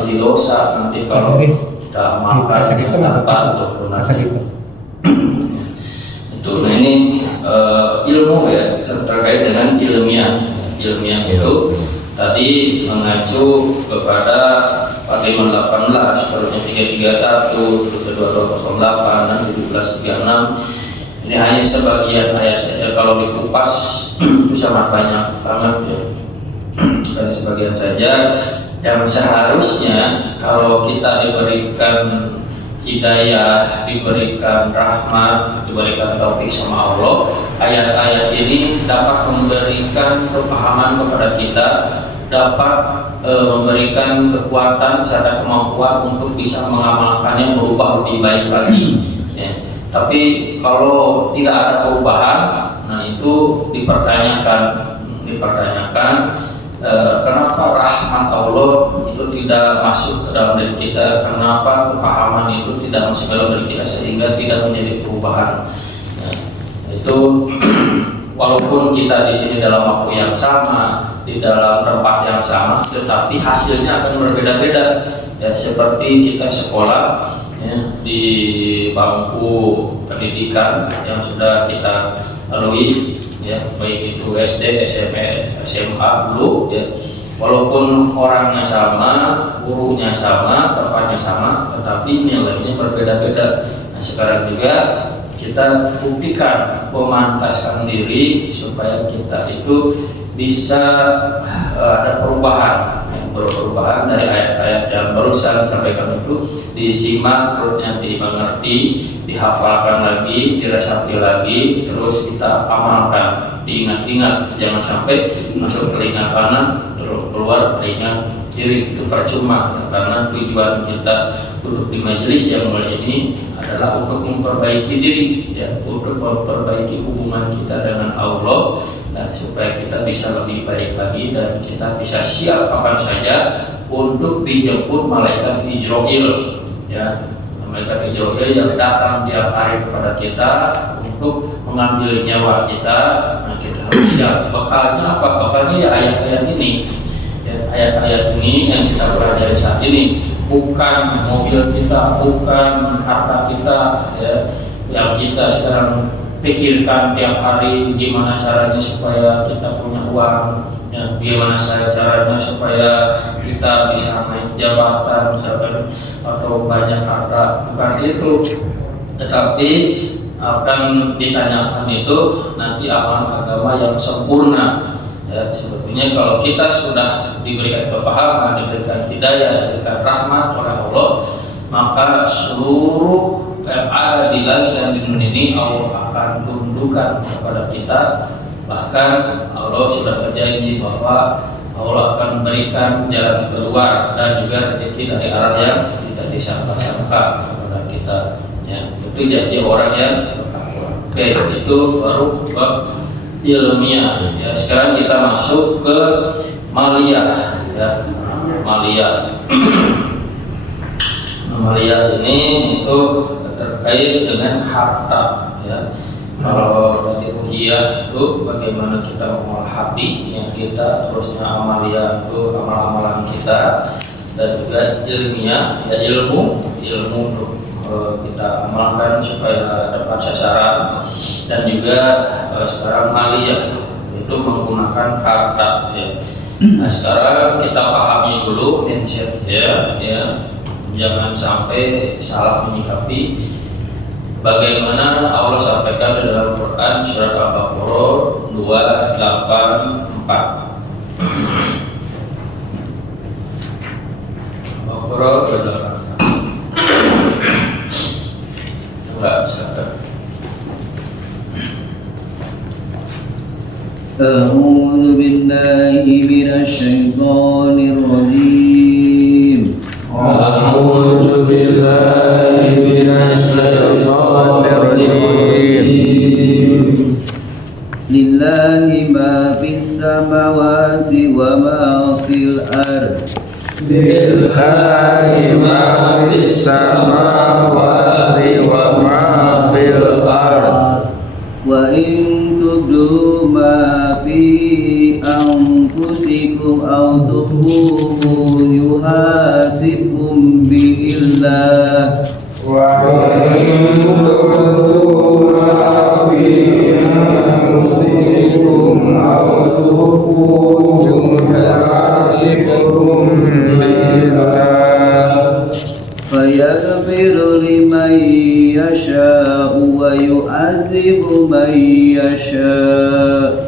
jadi dosa nanti kalau kita amalkan tanpa donasi. Itu nah ini ilmu ya terkait dengan ilmiah itu tadi mengacu kepada Al-Imam 18 seterusnya 331 terus 2208 dan 1736. Ini hanya sebagian ayat saja, kalau dikupas itu sangat banyak banget ya. Dan sebagian saja yang seharusnya kalau kita diberikan hidayah, diberikan rahmat, diberikan taufik sama Allah, ayat-ayat ini dapat memberikan kepahaman kepada kita, dapat memberikan kekuatan serta kemampuan untuk bisa mengamalkannya berubah lebih baik lagi ya. Tapi kalau tidak ada perubahan, nah itu dipertanyakan kenapa rahmat Allah itu tidak masuk ke dalam diri kita, kenapa kepahaman itu tidak masuk ke dalam diri kita sehingga tidak menjadi perubahan. Nah, itu walaupun kita di sini dalam waktu yang sama, di dalam tempat yang sama, tetapi hasilnya akan berbeda-beda. Ya, seperti kita sekolah ya, di bangku pendidikan yang sudah kita lalui ya, baik itu SD, SMP, SMA dulu ya, walaupun orangnya sama, gurunya sama, tempatnya sama, tetapi nilainya berbeda-beda. Nah sekarang juga kita buktikan, memantaskan diri supaya kita itu bisa ada perubahan dari ayat-ayat yang barusan sampaikan itu disimak, terusnya dimengerti, dihafalkan lagi, diresapi lagi, terus kita amalkan, diingat-ingat, jangan sampai masuk telinga kanan keluar telinga kiri, itu percuma ya, karena tujuan kita duduk di majelis yang mulia ini adalah untuk memperbaiki diri ya, untuk memperbaiki hubungan kita dengan Allah dan supaya kita bisa lebih baik lagi dan kita bisa siap kapan saja untuk dijemput malaikat Israil ya, malaikat Israil yang datang tiap hari kepada kita untuk mengambil nyawa kita. Nah kita harus siap. Bekalnya apa? Bekalnya ya ayat-ayat ini ya, ayat-ayat ini yang kita pelajari saat ini, bukan mobil kita, bukan harta kita ya, yang kita sekarang pikirkan tiap hari gimana caranya supaya kita punya uang ya, gimana caranya supaya kita bisa naik jabatan misalkan atau banyak harta, bukan itu, tetapi akan ditanyakan itu nanti amalan agama yang sempurna ya. Sebetulnya kalau kita sudah diberikan kepahaman, diberikan hidayah, diberikan rahmat oleh Allah, maka seluruh yang ada di langit dan di dunia ini Allah akan tundukkan kepada kita. Bahkan Allah sudah berjanji bahwa Allah akan memberikan jalan keluar dan juga rezeki dari arah yang tidak disangka-sangka kepada kita ya. Itu janji orang yang bertakwa. Oke, itu baru bab ilmiah ya. Sekarang kita masuk ke maliyah ya. Maliyah ini itu terkait dengan harta ya. Kalau dari ruhiyah itu bagaimana kita mengolah hati yang kita, terusnya amaliyah itu amal-amalan kita, dan juga ilmiah ya, ilmu untuk kita amalkan supaya dapat sasaran, dan juga sekarang maliyah itu menggunakan harta ya. Nah sekarang kita pahami dulu mindset ya, jangan sampai salah menyikapi bagaimana Allah sampaikan di dalam Quran surat Al-Baqarah 284. Al-Baqarah 284. Enggak bisa. A'udzu billahi minasyaitonir rajim. A'udzu billahi minasyaitonir rajim. Lillahi ma fis samawati wa ma fil ardh. Lillahi ma fis samawati wa ma fil ardh. Wa in tubdu ma fi anfusikum aw tukhfuhu yuhas yuhasibhum billah وإن تبدوا ما في أنفسكم أو تخفوه يحاسبكم بالله fayaghfiru liman yasha'u wa yu'adzibu man yasha'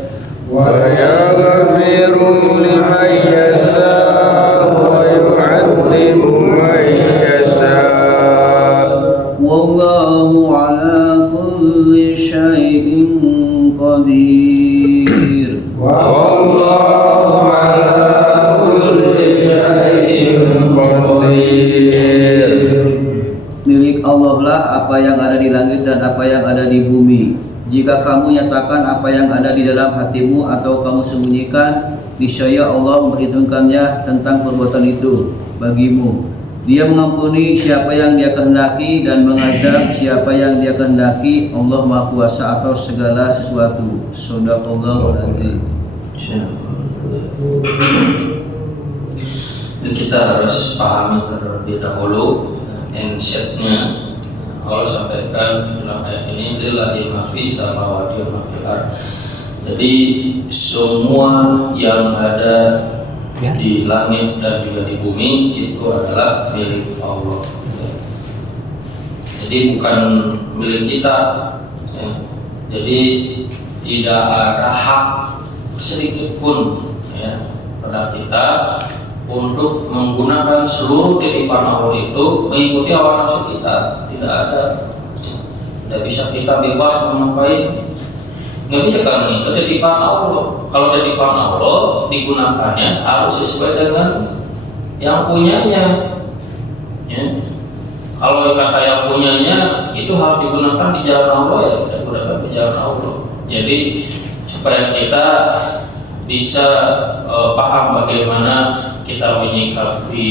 ويغفر لمن يشاء ويعذب من يشاء wallahu ala kulli syai'in qadir. والله على كل شيء قدير. Milik Allah lah apa yang ada di langit dan apa yang ada di bumi. Jika kamu nyatakan apa yang ada di dalam hatimu atau kamu sembunyikan, niscaya Allah memperhitungkannya tentang perbuatan itu bagimu. Dia mengampuni siapa yang Dia kehendaki dan mengazab siapa yang Dia kehendaki. Allah Maha Kuasa atas segala sesuatu. Shadaqallahul Azim. Jadi kita harus pahami terlebih dahulu insight-nya. Allah sampaikan dalam ayat ini lillahi ma fis samawati wa ma fil ardh. Jadi semua yang ada di langit dan juga di bumi itu adalah milik Allah. Jadi bukan milik kita. Jadi tidak ada hak sedikit pun pada kita untuk menggunakan seluruh titipan Allah itu mengikuti hawa nafsu kita. Tidak ada, tidak bisa kita bebas memakai, nggak bisa kan nih titipan Allah. Kalau titipan Allah digunakannya harus sesuai dengan yang punyanya. Kalau kata yang punyanya itu harus digunakan di jalan Allah, ya kita gunakan di jalan Allah. Jadi supaya kita bisa paham bagaimana kita menyikapi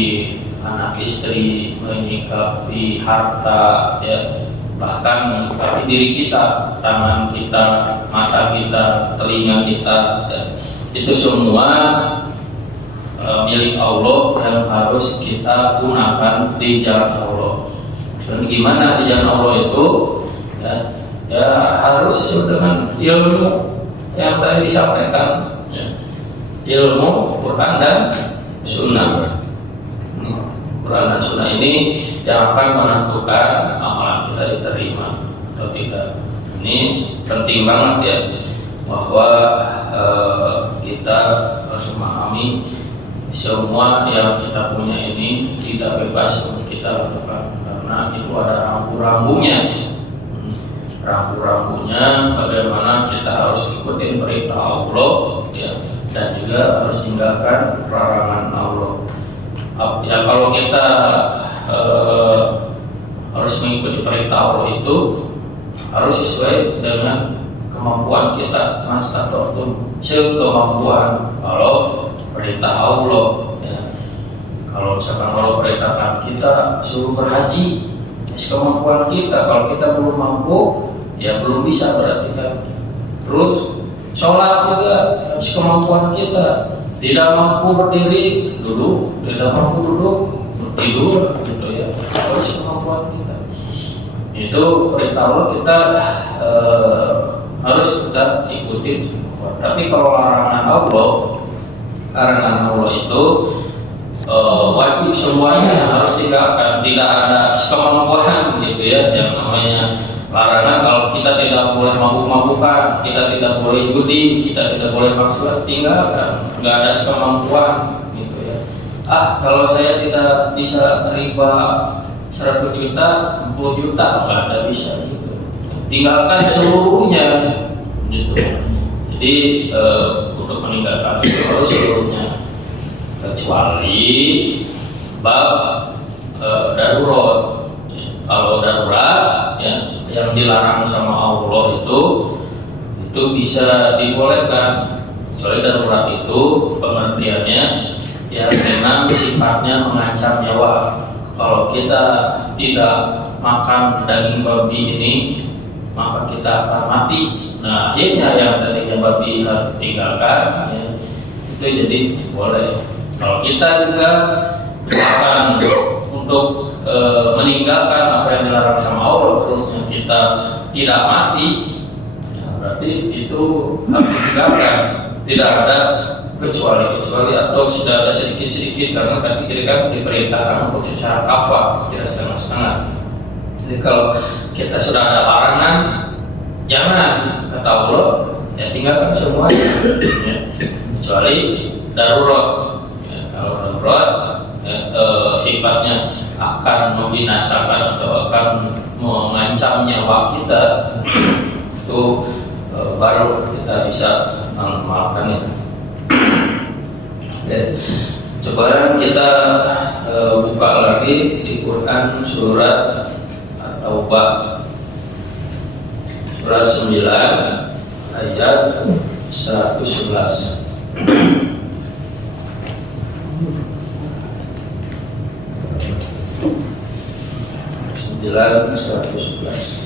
anak istri, menyikapi harta, bahkan menyikapi diri kita, tangan kita, mata kita, telinga kita, itu semua milik Allah yang harus kita gunakan di jalan Allah. Dan gimana di jalan Allah itu? Harus sesuai dengan ilmu yang tadi disampaikan, ilmu Quran dan Sunnah. Quran dan Sunnah ini yang akan menentukan amalan kita diterima atau tidak. Ini penting banget ya, bahwa kita harus memahami semua yang kita punya ini tidak bebas untuk kita lakukan, karena itu ada rambu-rambunya. Rambu-rambunya bagaimana kita harus ikutin perintah Allah, dan juga harus tinggalkan larangan Allah. Ya kalau kita harus mengikuti perintah Allah itu harus sesuai dengan kemampuan kita, mas, ataupun sekemampuan. Kalau perintah Allah, kalau misalkan Allah perintahkan kita suruh berhaji, sekemampuan kita. Kalau kita belum mampu, ya belum bisa berarti kan. Terus sholat juga sekemampuan kita. Tidak mampu berdiri, duduk. Tidak mampu duduk, tidur, gitu ya. Harus kemampuan kita. Itu perintah Allah kita harus kita ikutin. Tapi kalau larangan Allah itu wajib semuanya harus tinggalkan. Tidak ada kemampuan gitu ya. Yang namanya larangan, kalau kita tidak boleh mabuk-mabukan, kita tidak boleh judi, kita tidak boleh maksiat, tinggalkan. Nggak ada kemampuan gitu ya. Kalau saya tidak bisa riba 100 juta, 60 juta, nggak ada bisa gitu. Tinggalkan seluruhnya gitu. Jadi untuk meninggalkan itu harus seluruhnya, kecuali bab darurat. Kalau darurat yang dilarang sama Allah itu bisa dibolehkan. Kecuali darurat itu pengertiannya yang memang sifatnya mengancam nyawa. Kalau kita tidak makan daging babi ini, maka kita akan mati. Nah, akhirnya yang tadinya babi harus tinggalkan, itu jadi boleh. Kalau kita juga misalkan untuk meninggalkan apa yang dilarang sama Allah, terusnya kita tidak mati, ya berarti itu harus ditinggalkan. Tidak ada kecuali atau sudah ada sedikit karena kan kita diperintahkan untuk secara kafah, tidak setengah-setengah. Jadi kalau kita sudah ada larangan, jangan, kata Allah, ya tinggalkan semuanya, ya, kecuali darurat. Ya, kalau darurat ya, sifatnya akan membinasakan atau akan mengancam nyawa kita, itu baru kita bisa memaafkannya. Coba kita buka lagi di Quran surat At-Taubah surat 9 ayat 111. 111.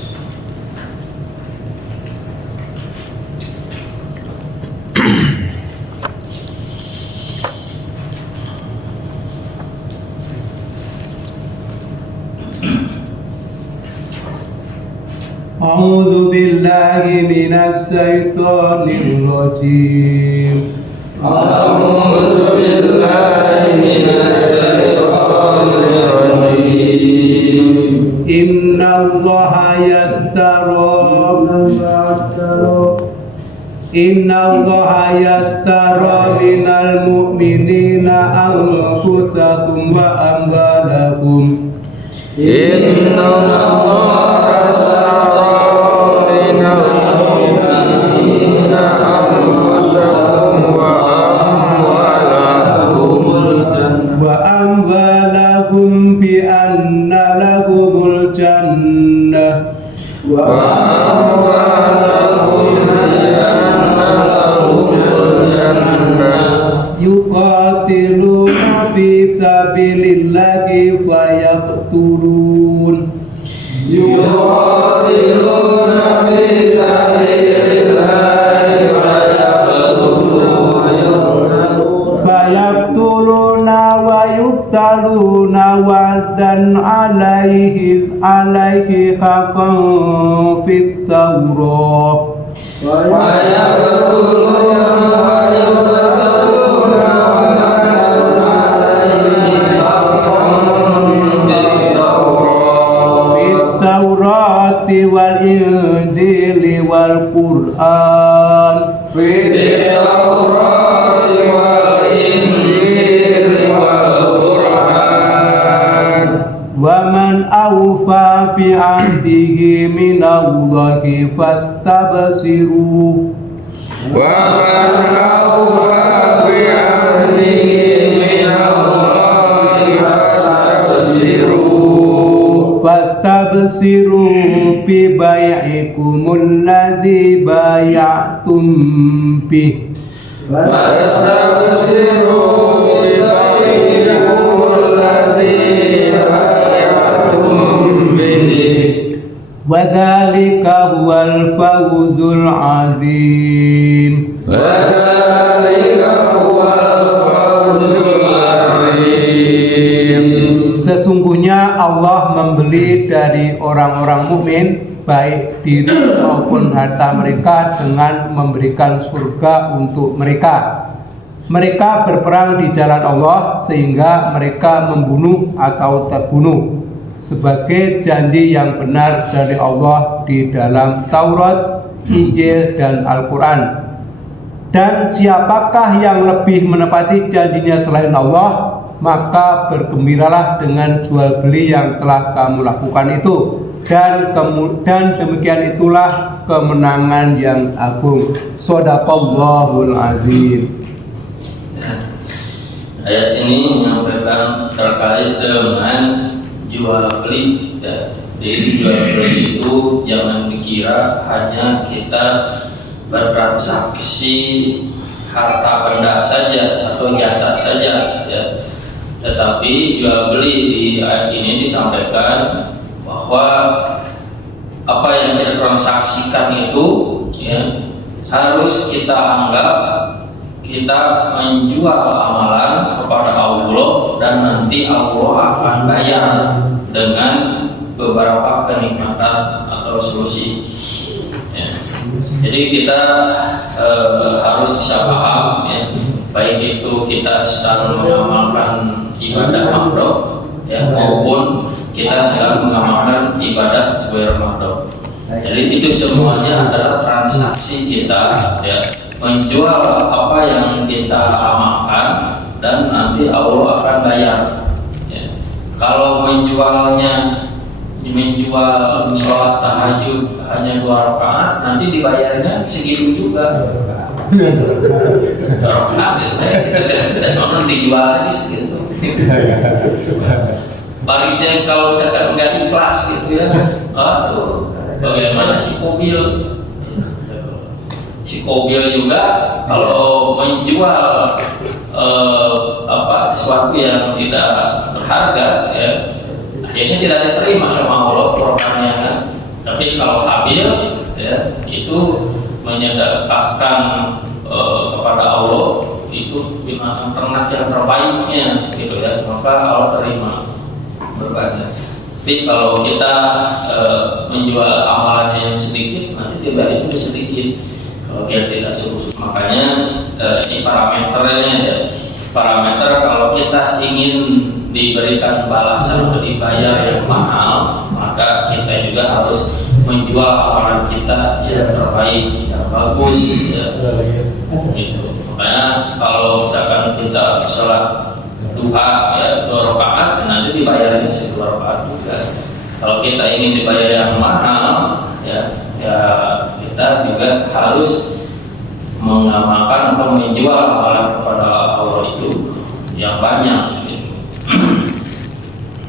أعوذ بالله من الشيطان الرجيم. أعوذ بالله من الشيطان الرجيم. إن الله يشترى من المؤمنين أنفسهم وأموالهم. إن الله اشترى من المؤمنين أنفسهم وأموالهم بأن لهم الجنة. يقاتلون في سبيل الله فيقتلون ويقتلون وعدا عليه حقا في التوراة. والإنجيل والقرآن. ومن أوفى بعهده من الله فاستبشروا. فاستبشروا ببيعكم الذي بايعتم به. وذلك هو الفوز العظيم. Sesungguhnya Allah membeli dari orang-orang mukmin baik diri maupun harta mereka dengan memberikan surga untuk mereka. Mereka berperang di jalan Allah sehingga mereka membunuh atau terbunuh sebagai janji yang benar dari Allah di dalam Taurat, Injil, dan Al-Quran. Dan siapakah yang lebih menepati janjinya selain Allah, maka bergembiralah dengan jual beli yang telah kamu lakukan itu, dan demikian itulah kemenangan yang agung. Shadaqallahul azim. Ayat ini menyampaikan terkait dengan jual beli, ya. Jadi jual beli itu jangan dikira hanya kita bertransaksi harta benda saja atau jasa saja, ya. Tetapi jual beli di ayat ini disampaikan bahwa apa yang kita transaksikan itu, ya, harus kita anggap kita menjual amalan kepada Allah dan nanti Allah akan bayar dengan beberapa kenikmatan atau solusi. Ya. Jadi kita harus bisa paham, ya, baik itu kita sedang mengamalkan ibadah makruh, ya, maupun kita sedang mengamalkan ibadah ghair makruh. Jadi itu semuanya adalah transaksi kita, ya, menjual apa yang kita amalkan dan nanti Allah akan bayar. Ya. Kalau menjual sholat tahajud hanya 2 rakaat, nanti dibayarnya segitu juga. 2 rakaat, kita soalnya dijual lagi segitu. Barisnya kalau misalkan nggak ikhlas gitu ya, aduh, bagaimana si Kobil juga kalau menjual sesuatu yang tidak berharga, ya, akhirnya tidak diterima sama Allah programnya kan. Tapi kalau Habil, ya, itu menyedekahkan kepada Allah itu binatang ternak yang terbaiknya gitu ya, maka Allah terima berbanyak. Tapi kalau kita menjual amalannya yang sedikit, nanti tiba itu sedikit. Kalau kita tidak sungguh, makanya ini parameternya, ya. Parameter kalau kita ingin diberikan balasan atau dibayar yang mahal, maka kita juga harus menjual amalan kita yang terbaik, yang bagus, ya. Gitu. Makanya kalau misalkan kita sholat duha, ya, 2 rakaat, nanti dibayarnya 2 rakaat juga. Kalau kita ingin dibayar yang mahal, ya kita juga harus mengamalkan atau menjual amalan kepada Allah itu yang banyak. Gitu.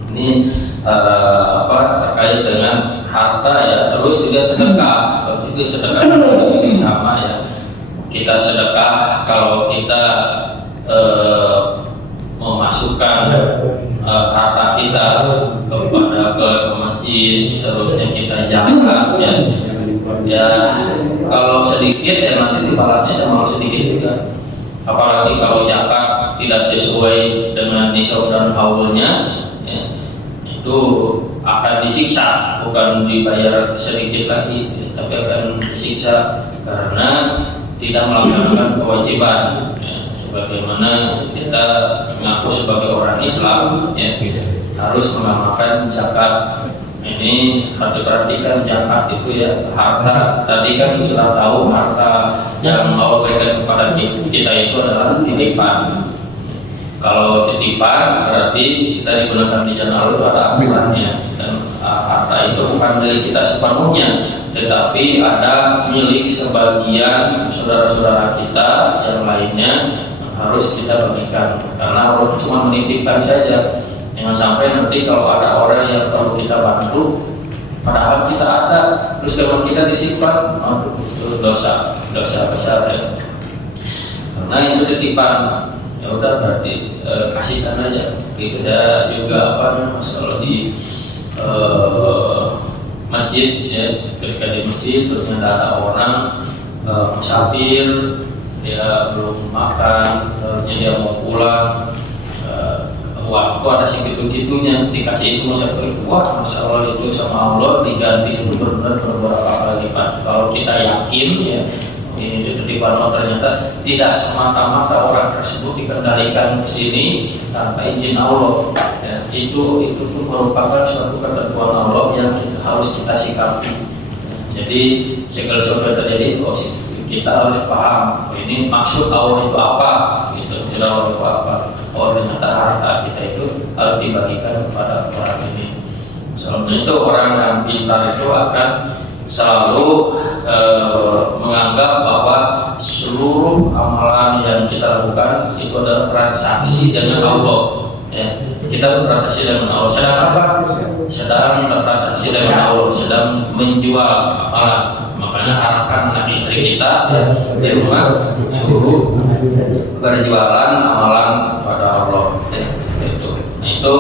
Ini terkait dengan harta, ya. Terus juga sedekah, itu sedekah itu sama, ya. Kita sedekah kalau kita memasukkan harta kita ke masjid, terusnya kita zakat, ya kalau sedikit ya nanti dibalasnya sama sedikit juga. Apalagi kalau zakat tidak sesuai dengan nisab dan haulnya, ya, itu akan disiksa, bukan dibayar sedikit lagi, tapi akan disiksa karena tidak melaksanakan kewajiban, ya. Sebagaimana kita mengaku sebagai orang Islam, ya, harus mengamalkan zakat. Ini harus diperhatikan, zakat itu, ya, harta. Tadi kan sudah tahu harta yang Allah berikan kepada kita itu adalah titipan. Kalau titipan berarti kita digunakan di jalan Allah itu ada aturannya, dan harta itu bukan milik kita sepenuhnya, tetapi ada milik sebagian saudara-saudara kita yang lainnya harus kita bagikan, karena Allah cuma menitipkan saja. Jangan sampai nanti kalau ada orang yang perlu kita bantu, padahal kita ada, terus kalau kita disimpan, itu dosa besar, ya. Karena itu titipan, ya udah berarti kasihkan aja. Itu saya juga masalah di masjid, ya, ketika di masjid terus ada orang musafir, dia belum makan, terusnya dia mau pulang, waktu ada segitu-gitunya dikasih itu musafir, wah masya Allah itu sama Allah diganti itu benar-benar beberapa kali lipat. Kalau kita yakin, ya, ini titipan Allah, ternyata tidak semata-mata orang tersebut dikendalikan ke sini tanpa izin Allah, ya. Itu pun merupakan suatu ketentuan Allah yang harus kita sikapi. Jadi segala sesuatu yang terjadi, kita harus paham, ini maksud Allah itu apa, gitu. Maksud Allah itu apa? Oh, ternyata harta kita itu harus dibagikan kepada orang ini. Soalnya itu orang yang pintar itu akan selalu menganggap bahwa seluruh amalan yang kita lakukan itu adalah transaksi dengan Allah, ya. Kita bertransaksi dengan Allah. Sedang apa? Sedang bertransaksi dengan Allah, sedang menjual amalan. Makanya arahkan anak istri kita, ya, di rumah, suruh berjualan amalan kepada Allah, ya, itu. Nah, itu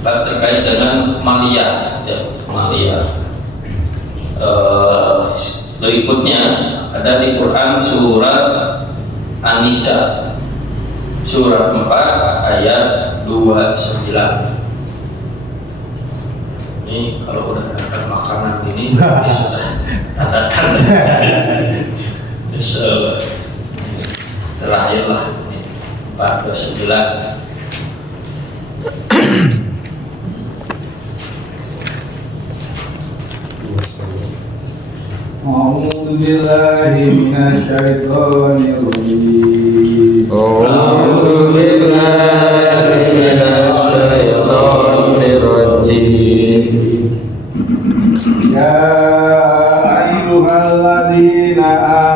terkait dengan maliyah, ya, maliyah. Berikutnya ada di Quran surat An-Nisa surat 4 ayat 29. Ini kalau udah ada makanan ini sudah tanda-tanda serahirlah 429. A'udzu billahi minasyaitonir rajim. A'udzu billahi minasyaitonir rajim. Ya ayyuhalladzina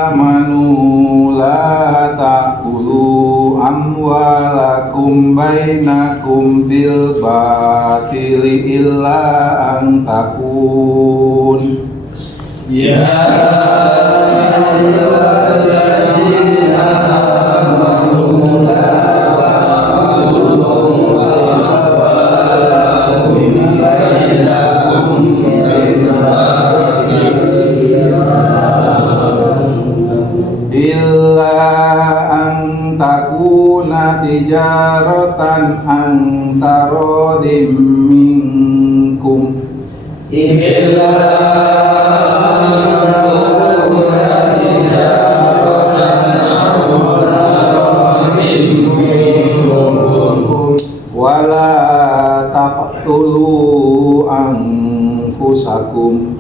amanu la ta'kulu amwalakum bainakum bil batili illa an takun. Ya ayyuhalladzina amanu la ta'kulu amwalakum bainakum bil Illa an takuna tijaratan an tarodim minkum. Wala taqtulu anfusakum.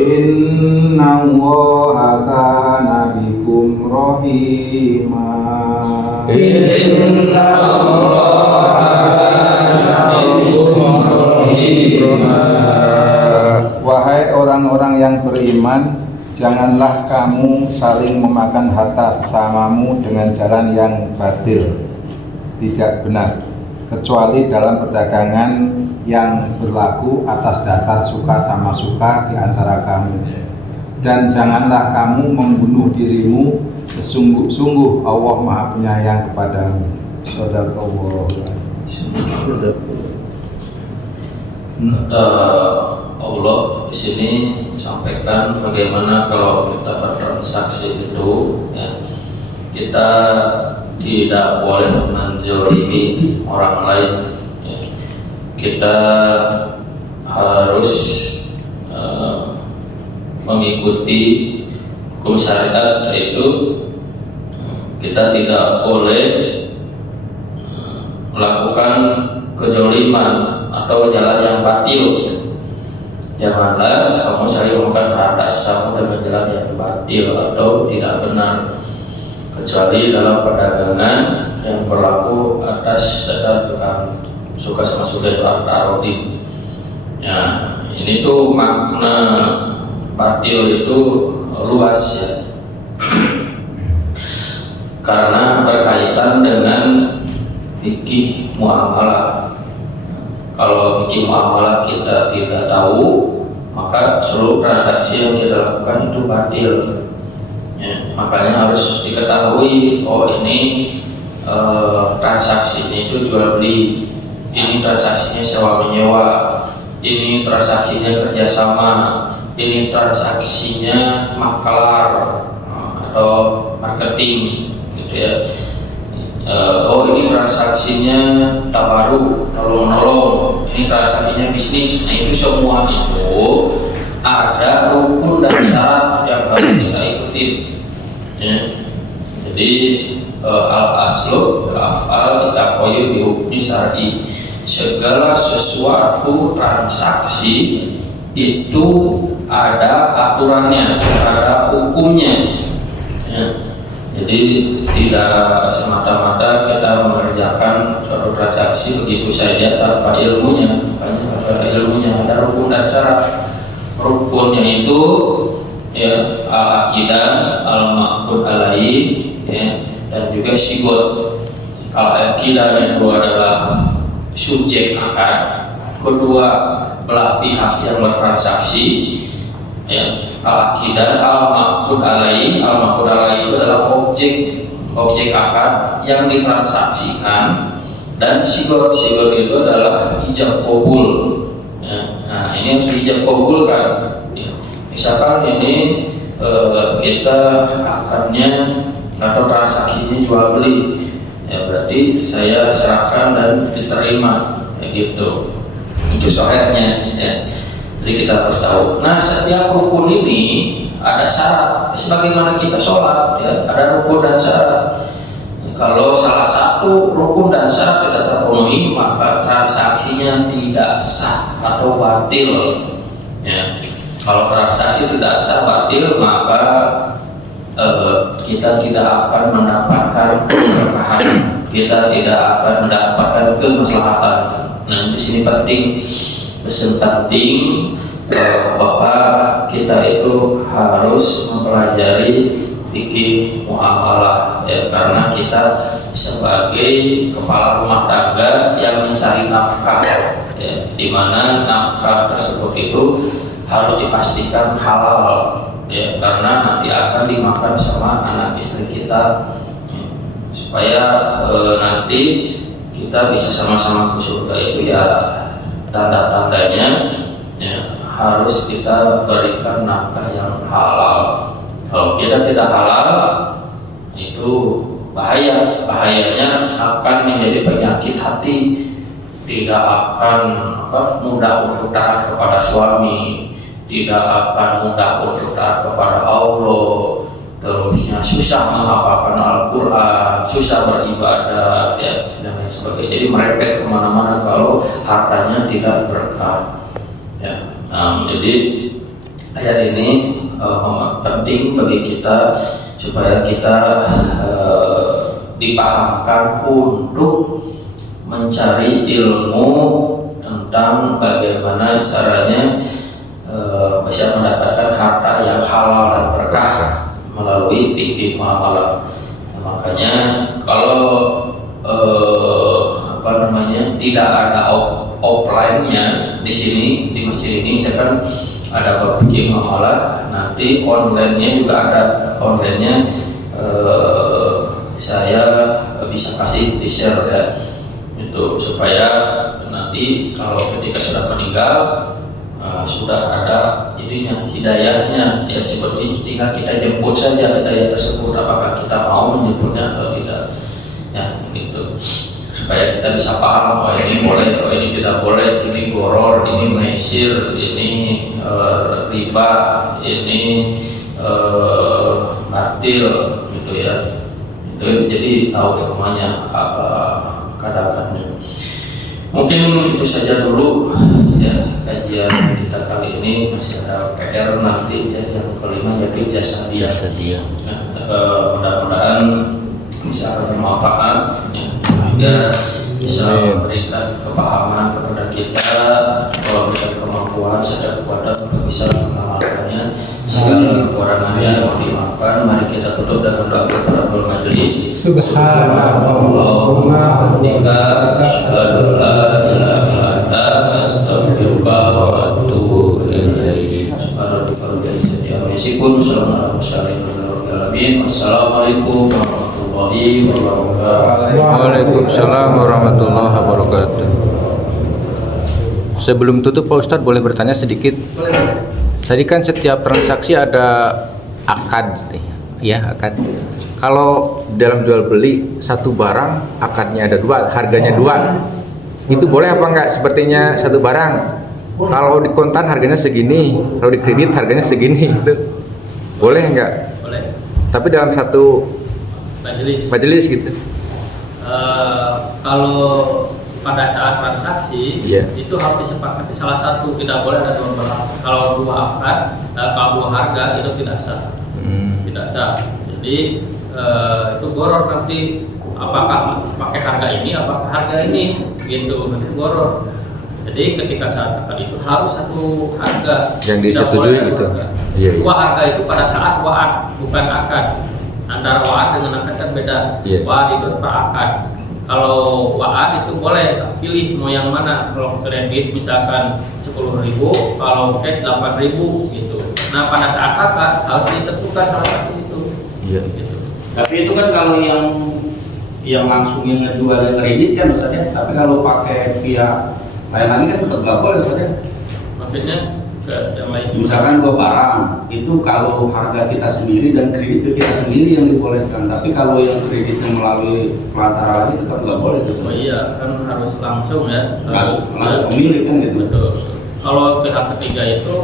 Inna Allaha kana bikum rahima. Wahai orang-orang yang beriman, janganlah kamu saling memakan harta sesamamu dengan jalan yang batil, tidak benar, kecuali dalam perdagangan yang berlaku atas dasar suka sama suka di antara kamu. Dan janganlah kamu membunuh dirimu, sungguh-sungguh Allah Maha Penyayang kepadamu. Shadaqallahu. Kata Allah di sini sampaikan bagaimana kalau kita bertransaksi itu, ya, kita tidak boleh menzalimi orang lain, ya. Kita harus mengikuti hukum syariat, yaitu kita tidak boleh melakukan kezaliman atau jalan yang batil. Janganlah kamu saling memakan harta sesama dengan jalan yang batil atau tidak benar, kecuali dalam perdagangan yang berlaku atas dasar suka sama suka itu at-tarodid. Ya, ini tuh makna batil itu luas, ya. Karena berkaitan dengan fikih muamalah. Kalau fikih muamalah kita tidak tahu, maka seluruh transaksi yang kita lakukan itu batil, ya. Makanya harus diketahui, oh ini transaksinya itu jual beli, ini transaksinya sewa menyewa, ini transaksinya kerjasama, ini transaksinya maklar atau marketing, gitu ya. Oh ini transaksinya tabaru, tolong-menolong, ini transaksinya bisnis. Nah itu semua itu ada rukun dan syarat yang harus kita ikuti, ya. Jadi al-aslu al-af'al taqayyud bi hukmi syar'i. Segala sesuatu transaksi itu ada aturannya, ada hukumnya, ya. Jadi tidak semata-mata kita mengerjakan suatu transaksi begitu saja tanpa ilmunya. Makanya harus ada ilmunya, ada rukun dan syarat. Rukunnya itu, ya, al-aqidah, al-ma'qud alaihi, ya, dan juga sigot. Al-aqidah itu adalah subjek akad, kedua belah pihak yang bertransaksi, ya. Al-aqidah, al-ma'qud alaihi, al-ma'qud alaihi itu adalah objek akad yang ditransaksikan, dan sigot itu adalah ijab qabul, ya. Nah ini harus diijab kabulkan. Ya. Misalkan ini kita akadnya atau transaksinya jual beli, ya berarti saya serahkan dan diterima, ya gitu. Itu soalnya, ya. Jadi kita harus tahu. Nah, setiap rukun ini ada syarat. Sebagaimana kita sholat, ya, ada rukun dan syarat. Kalau salah satu rukun dan syarat tidak terpenuhi, maka transaksinya tidak sah atau batil. Ya. Kalau transaksi tidak sah batil, maka kita tidak akan mendapatkan keberkahan, kita tidak akan mendapatkan kemaslahatan. Nah, di sini penting bahwa kita itu harus mempelajari fikih muamalah, ya, karena kita sebagai kepala rumah tangga yang mencari nafkah, ya, di mana nafkah tersebut itu harus dipastikan halal, ya, karena nanti akan dimakan sama anak istri kita, ya, supaya nanti kita bisa sama-sama ke surga itu ya tanda-tandanya, ya, harus kita berikan nafkah yang halal. Kalau kita tidak halal, itu bahayanya akan menjadi penyakit hati, tidak akan mudah untuk taat kepada suami, tidak akan mudah untuk taat kepada Allah, terusnya susah menghafalkan Al-Quran, susah beribadah, ya, dan lain sebagainya. Jadi merepet kemana-mana kalau hartanya tidak berkah, ya. Jadi ayat ini penting bagi kita supaya kita dipahamkan untuk mencari ilmu tentang bagaimana caranya bisa mendapatkan harta yang halal dan berkah melalui fikih muamalah. Nah, makanya kalau tidak ada offline-nya di sini di masjid ini, misalkan ada bab fikih muamalah, nanti online-nya juga ada online-nya, saya bisa kasih di share, ya, itu supaya nanti kalau ketika sudah meninggal sudah ada ininya, hidayahnya, ya, seperti tinggal kita jemput saja hidayah tersebut, apakah kita mau menjemputnya atau tidak, ya, gitu, supaya kita bisa paham, oh ini boleh, oh ini tidak boleh, ini goror, ini maisir, ini riba, ini batil, gitu, ya. Itu jadi tahu semuanya kadang-kadang. Mungkin itu saja dulu, ya, kajian kita kali ini. Masih ada PR nanti, ya, yang kelima yaitu jasa dia. Ya, mudah-mudahan bisa bermanfaat, ya, juga bisa memberikan kepahaman kepada kita, kalau bisa kemampuan sedang kekuatan untuk bisa mengamalkannya. Segala kekurangannya yang dimaafkan. Mari kita tutup dengan doa kepada majelis. Subhanallah, asyhadu an la ilaha illa anta, astaghfiruka wa atubu ilaik. Assalamualaikum warahmatullahi wabarakatuh. Waalaikumsalam warahmatullahi wabarakatuh. Sebelum tutup, Pak Ustadz boleh bertanya sedikit? Tadi kan setiap transaksi ada akad, ya, akad. Kalau dalam jual beli satu barang akadnya ada dua, harganya dua, itu boleh apa enggak? Sepertinya satu barang, kalau di kontan harganya segini, kalau di kredit harganya segini, itu boleh enggak? Boleh. Tapi dalam satu majelis gitu. Kalau pada saat transaksi, itu harus disepakati salah satu, tidak boleh ada dua barang. Kalau dua akad, kalau dua harga itu tidak sah, tidak sah. Jadi itu goror nanti, apakah pakai harga ini, apakah harga ini, gitu, nanti goror. Jadi ketika saat akad itu harus satu harga yang disetujui itu. Dua harga itu pada saat wa'ad, bukan akad. Antara wa'ad dengan akad kan beda. Wa'ad itu per akad. Kalau wa'ad itu boleh pilih mau yang mana. Kalau kredit misalkan 10.000, kalau cash 8.000 gitu. Nah pada saat akad harus ditentukan salah satu itu. Gitu. Tapi itu kan kalau yang langsung yang ngejual kredit kan Ustaz ya. Tapi kalau pakai pihak lain lagi kan tetap nggak boleh Ustaz ya. maksudnya ke yang lain. Misalkan dua barang itu kalau harga kita sendiri dan kredit ke kita sendiri yang dibolehkan, tapi kalau yang kreditnya melalui pelantara lain tetap nggak boleh gitu. Oh iya, kan harus langsung ya. Langsung pemilik kan gitu. Betul. Kalau pihak ketiga itu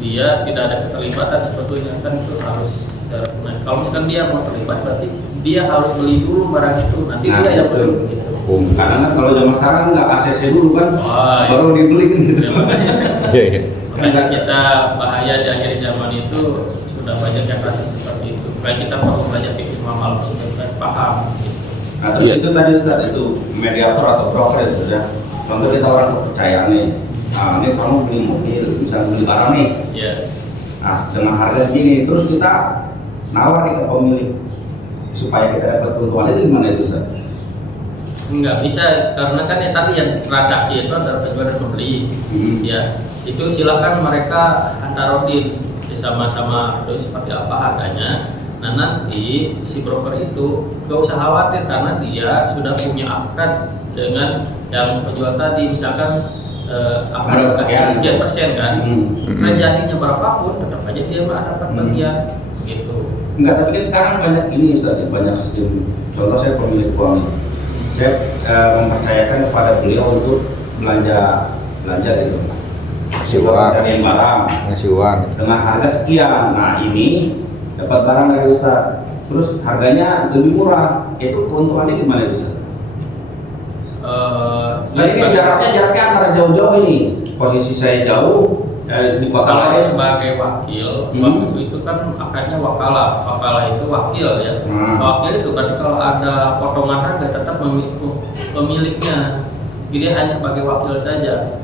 dia tidak ada keterlibatan sebetulnya kan itu harus. Nah, kalau misalkan dia mau terlibat berarti dia harus beli dulu barang itu, nanti Nah, dia yang betul. beli. Gitu. Karena kan kalau zaman sekarang nggak ACC dulu kan, Wah, iya. baru dibeli kan gitu. Ya, makanya. Iya, iya. Makanya kita bahaya di akhir zaman itu sudah banyak yang kasus seperti itu. Kayak kita perlu belajar fikih mamal supaya paham. Gitu. Nah, terus Iya. itu tadi Ustaz, itu mediator atau broker itu ya. Contoh kita orang kepercayaan nih. Nah, ini kamu beli mobil, misalnya beli barang nih. Ya, Nah, dengan harga segini, terus kita nawar nih ke pemilik supaya kita dapat keuntungan itu gimana itu Ustaz? nggak bisa karena kan ya tadi yang transaksi itu antara penjual dan pembeli. Ya, itu silakan mereka antarodin sama-sama itu seperti apa harganya. Nah nanti si broker itu gak usah khawatir karena dia sudah punya akad dengan yang penjual tadi, misalkan akad sekian persen kan, terjadinya berapapun tetap aja dia dapat bagian gitu. Enggak, tapi kan sekarang banyak ini Ustaz, banyak sistem. Contoh saya pemilik uang nih. Saya mempercayakan kepada beliau untuk belanja gitu. Ngasih uang. Cariin barang Ngasih uang. dengan harga sekian. Nah ini dapat barang dari Ustaz, terus harganya lebih murah. Itu keuntungannya gimana itu Ustaz? Jadi kan jaraknya antara jauh-jauh ini. Posisi saya jauh di kota Kalau lain. sebagai wakil, wakil itu kan akadnya wakalah itu wakil ya. Wakil itu kan kalau ada potongan harga tetap pemiliknya. Jadi hanya sebagai wakil saja.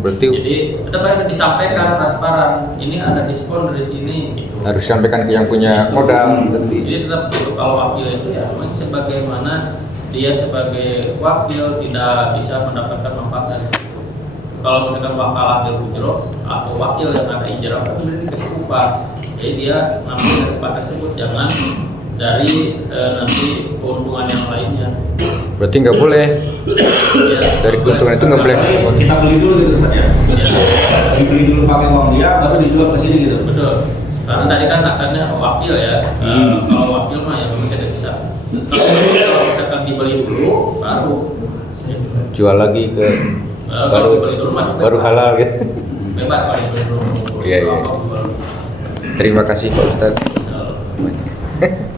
Berarti Jadi tetap harus disampaikan transparan. Ini ada diskon dari sini. Gitu. harus sampaikan ke yang punya modal. Jadi tetap gitu. Kalau wakil itu ya memang sebagaimana dia sebagai wakil tidak bisa mendapatkan manfaat dari situ. Kalau misalkan wakalah yang ujroh atau wakil yang ada ijrah kan sudah dikasih upah. Jadi dia ngambil dari upah tersebut, jangan dari nanti keuntungan yang lainnya. Berarti nggak boleh Ya, dari keuntungan itu nggak boleh. Kita beli dulu gitu saja. Ya, Beli dulu pakai uang dia, baru dijual ke sini gitu. betul. Karena tadi kan akadnya wakil ya. Kalau wakil mah ya memang tidak bisa. Kalau misalkan dibeli dulu, baru. Gitu. Jual lagi ke Kalau dibeli dulu mah baru halal gitu. bebas kalau dibeli dulu. Iya, iya. Apa, jual. Terima kasih Pak Ustadz. So,